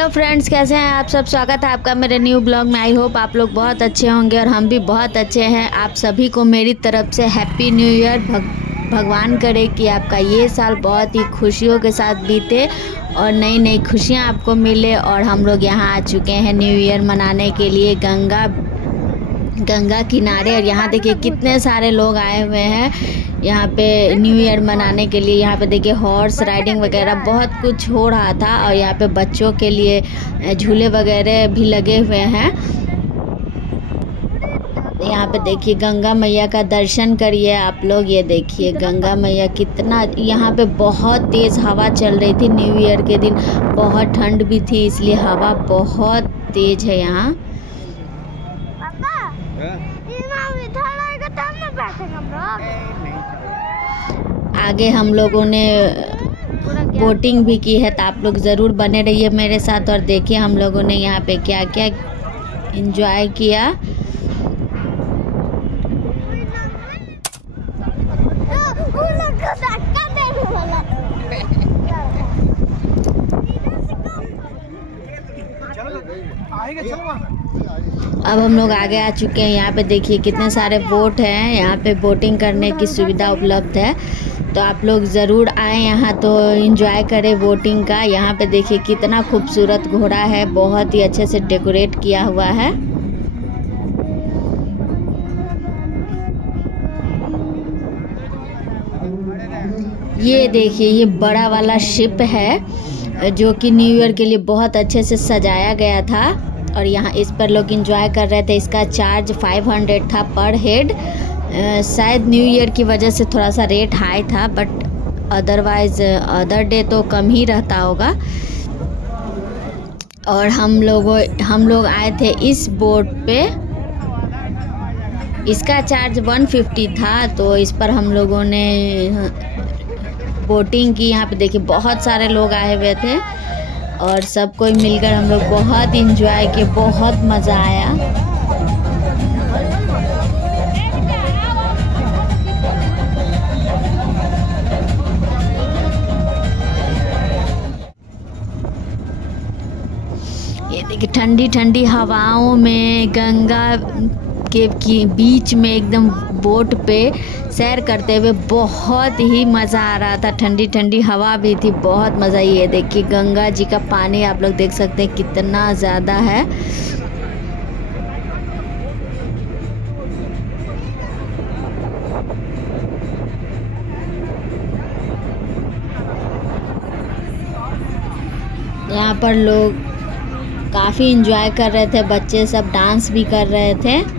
Hello friends, कैसे हैं आप सब। स्वागत है आपका मेरे न्यू ब्लॉग में। आई होप आप लोग बहुत अच्छे होंगे और हम भी बहुत अच्छे हैं। आप सभी को मेरी तरफ से हैप्पी न्यू ईयर। भगवान करे कि आपका ये साल बहुत ही खुशियों के साथ बीते और नई नई खुशियां आपको मिले। और हम लोग यहाँ आ चुके हैं न्यू ईयर मनाने के लिए गंगा किनारे। और यहाँ देखिए कितने सारे लोग आए हुए हैं यहाँ पे न्यू ईयर मनाने के लिए। यहाँ पे देखिए हॉर्स राइडिंग वगैरह बहुत कुछ हो रहा था और यहाँ पे बच्चों के लिए झूले वगैरह भी लगे हुए हैं। यहाँ पे देखिए गंगा मैया का दर्शन करिए आप लोग। ये देखिए गंगा मैया कितना, यहाँ पे बहुत तेज़ हवा चल रही थी। न्यू ईयर के दिन बहुत ठंड भी थी, इसलिए हवा बहुत तेज़ है यहाँ। आगे हम लोगों ने बोटिंग भी की है, तो आप लोग ज़रूर बने रहिए मेरे साथ और देखिए हम लोगों ने यहाँ पे क्या क्या एंजॉय किया। अब हम लोग आगे आ चुके हैं। यहाँ पे देखिए कितने सारे बोट हैं। यहाँ पे बोटिंग करने की सुविधा उपलब्ध है, तो आप लोग ज़रूर आए यहाँ तो एंजॉय करें बोटिंग का। यहाँ पे देखिए कितना खूबसूरत घोड़ा है, बहुत ही अच्छे से डेकोरेट किया हुआ है। ये देखिए ये बड़ा वाला शिप है जो कि न्यू ईयर के लिए बहुत अच्छे से सजाया गया था और यहाँ इस पर लोग एंजॉय कर रहे थे। इसका चार्ज 500 था पर हेड। शायद न्यू ईयर की वजह से थोड़ा सा रेट हाई था, बट अदरवाइज़ अदर डे तो कम ही रहता होगा। और हम लोग आए थे इस बोट पे। इसका चार्ज 150 था, तो इस पर हम लोगों ने बोटिंग की। यहाँ पे देखिए बहुत सारे लोग आए हुए थे और सब कोई मिलकर हम लोग बहुत इंजॉय किए, बहुत मज़ा आया। ये देखिए ठंडी ठंडी हवाओं में गंगा के बीच में एकदम बोट पे सैर करते हुए बहुत ही मज़ा आ रहा था। ठंडी ठंडी हवा भी थी, बहुत मज़ा। ये देखिए गंगा जी का पानी आप लोग देख सकते हैं कितना ज़्यादा है। यहाँ पर लोग काफ़ी एंजॉय कर रहे थे, बच्चे सब डांस भी कर रहे थे।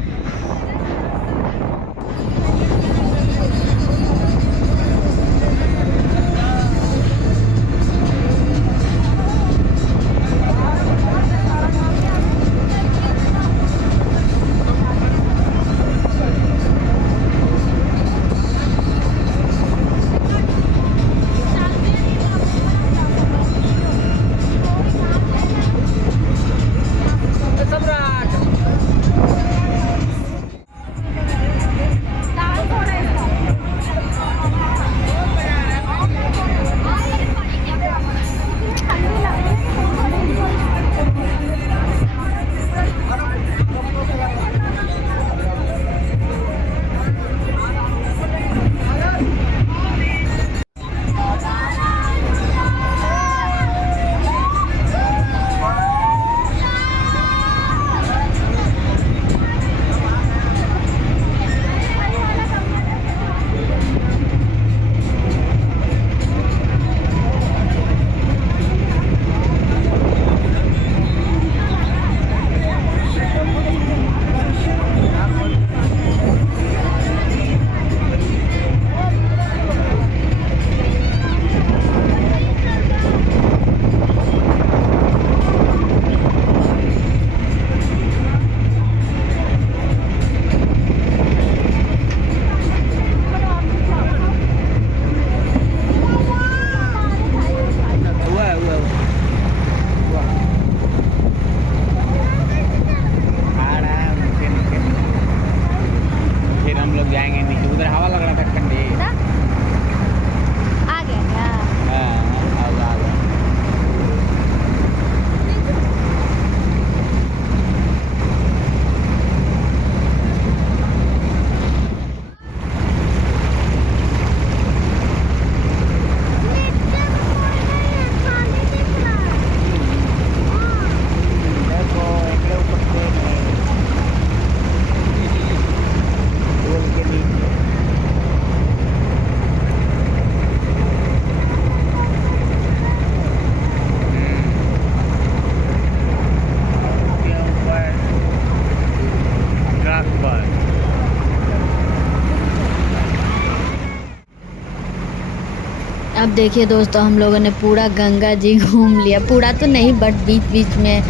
अब देखिए दोस्तों, हम लोगों ने पूरा गंगा जी घूम लिया, पूरा तो नहीं बट बीच बीच में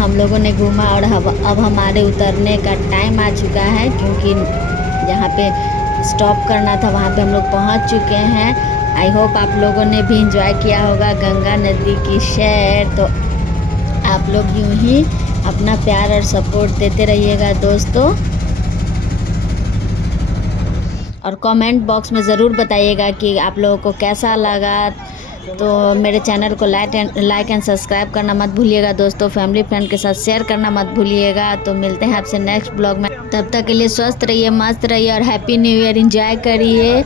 हम लोगों ने घूमा। और अब हमारे उतरने का टाइम आ चुका है, क्योंकि जहाँ पे स्टॉप करना था वहाँ पे हम लोग पहुँच चुके हैं। आई होप आप लोगों ने भी इंजॉय किया होगा गंगा नदी की सैर। तो आप लोग यूं ही अपना प्यार और सपोर्ट देते रहिएगा दोस्तों, और कमेंट बॉक्स में ज़रूर बताइएगा कि आप लोगों को कैसा लगा। तो मेरे चैनल को लाइक एंड सब्सक्राइब करना मत भूलिएगा दोस्तों, फैमिली फ्रेंड के साथ शेयर करना मत भूलिएगा। तो मिलते हैं आपसे नेक्स्ट ब्लॉग में, तब तक के लिए स्वस्थ रहिए, मस्त रहिए और हैप्पी न्यू ईयर एंजॉय करिए।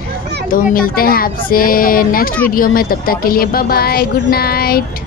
तो मिलते हैं आपसे नेक्स्ट वीडियो में, तब तक के लिए बाय बाय, गुड नाइट।